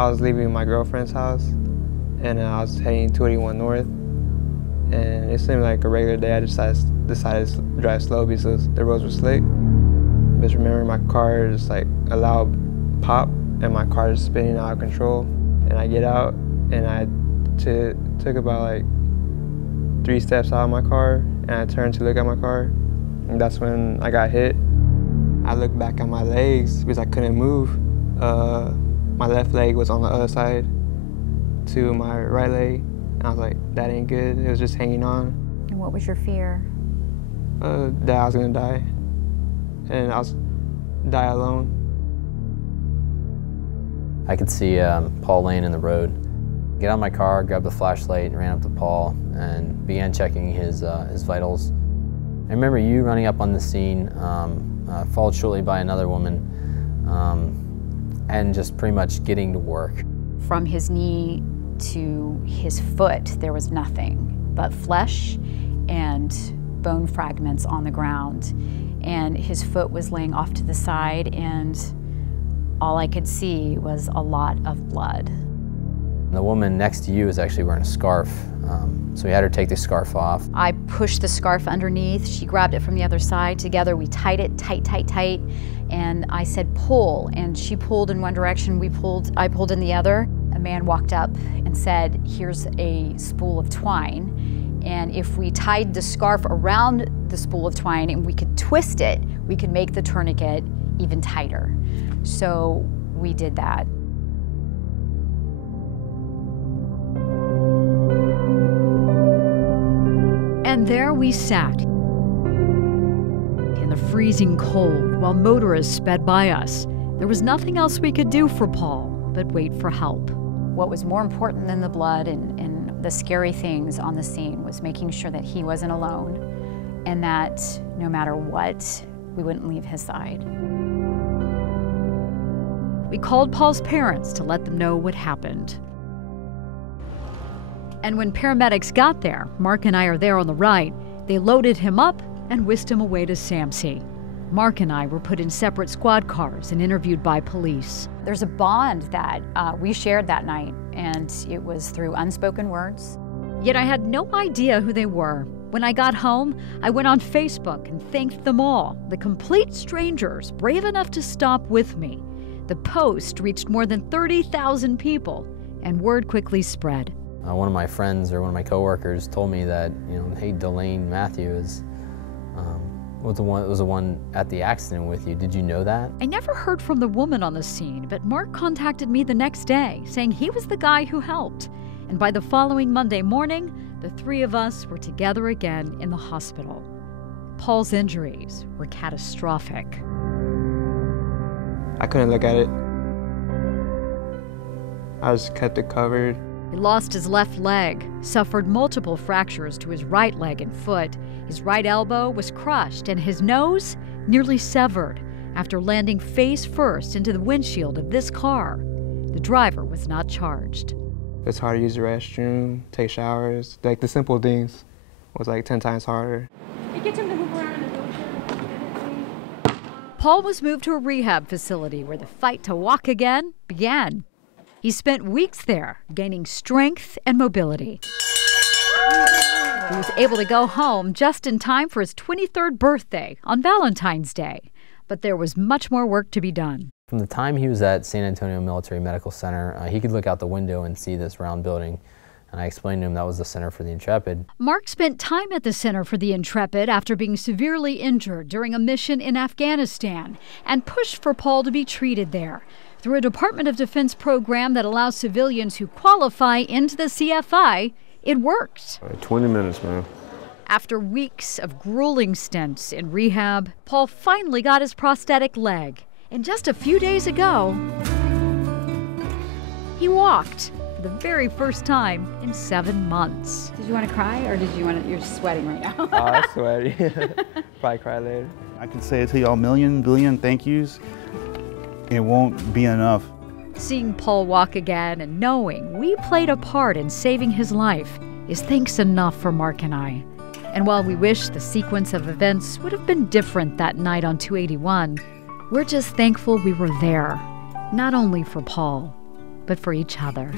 I was leaving my girlfriend's house, and I was heading 281 North, and it seemed like a regular day. I decided to drive slow because the roads were slick. Just remember my car just like a loud pop, and my car is spinning out of control. And I get out, and I took about like 3 steps out of my car, and I turned to look at my car, and that's when I got hit. I looked back at my legs because I couldn't move. My left leg was on the other side to my right leg, and I was like, that ain't good. It was just hanging on. And what was your fear? That I was gonna die, and I was die alone. I could see Paul laying in the road. Get out of my car, grabbed the flashlight, and ran up to Paul and began checking his vitals. I remember you running up on the scene, followed shortly by another woman, and just pretty much getting to work. From his knee to his foot, there was nothing but flesh and bone fragments on the ground. And his foot was laying off to the side, and all I could see was a lot of blood. The woman next to you is actually wearing a scarf, so we had her take the scarf off. I pushed the scarf underneath. She grabbed it from the other side. Together we tied it tight, tight, tight. And I said, pull. And she pulled in one direction, I pulled in the other. A man walked up and said, here's a spool of twine. And if we tied the scarf around the spool of twine and we could twist it, we could make the tourniquet even tighter. So we did that. And there we sat in the freezing cold while motorists sped by us. There was nothing else we could do for Paul but wait for help. What was more important than the blood and the scary things on the scene was making sure that he wasn't alone and that no matter what, we wouldn't leave his side. We called Paul's parents to let them know what happened. And when paramedics got there, Mark and I are there on the right, they loaded him up and whisked him away to SAMC. Mark and I were put in separate squad cars and interviewed by police. There's a bond that we shared that night, and it was through unspoken words. Yet I had no idea who they were. When I got home, I went on Facebook and thanked them all, the complete strangers brave enough to stop with me. The post reached more than 30,000 people, and word quickly spread. One of my friends or one of my coworkers told me that, hey, Delaine, Mathieu was the one at the accident with you. Did you know that? I never heard from the woman on the scene, but Mark contacted me the next day, saying he was the guy who helped. And by the following Monday morning, the 3 of us were together again in the hospital. Paul's injuries were catastrophic. I couldn't look at it. I just kept it covered. He lost his left leg, suffered multiple fractures to his right leg and foot. His right elbow was crushed, and his nose nearly severed after landing face first into the windshield of this car. The driver was not charged. It's hard to use the restroom, take showers. Like the simple things was like 10 times harder. It gets him to move around in a wheelchair. Paul was moved to a rehab facility where the fight to walk again began. He spent weeks there, gaining strength and mobility. He was able to go home just in time for his 23rd birthday on Valentine's Day. But there was much more work to be done. From the time he was at San Antonio Military Medical Center, he could look out the window and see this round building. And I explained to him that was the Center for the Intrepid. Mark spent time at the Center for the Intrepid after being severely injured during a mission in Afghanistan and pushed for Paul to be treated there through a Department of Defense program that allows civilians who qualify into the CFI. It worked. 20 minutes, man. After weeks of grueling stints in rehab, Paul finally got his prosthetic leg. And just a few days ago, he walked for the very first time in 7 months. Did you want to cry, or you're sweating right now? Oh, I'm sweaty. Probably cry later. I can say to y'all million, billion thank yous. It won't be enough. Seeing Paul walk again and knowing we played a part in saving his life is thanks enough for Mark and I. And while we wish the sequence of events would have been different that night on 281, we're just thankful we were there, not only for Paul, but for each other.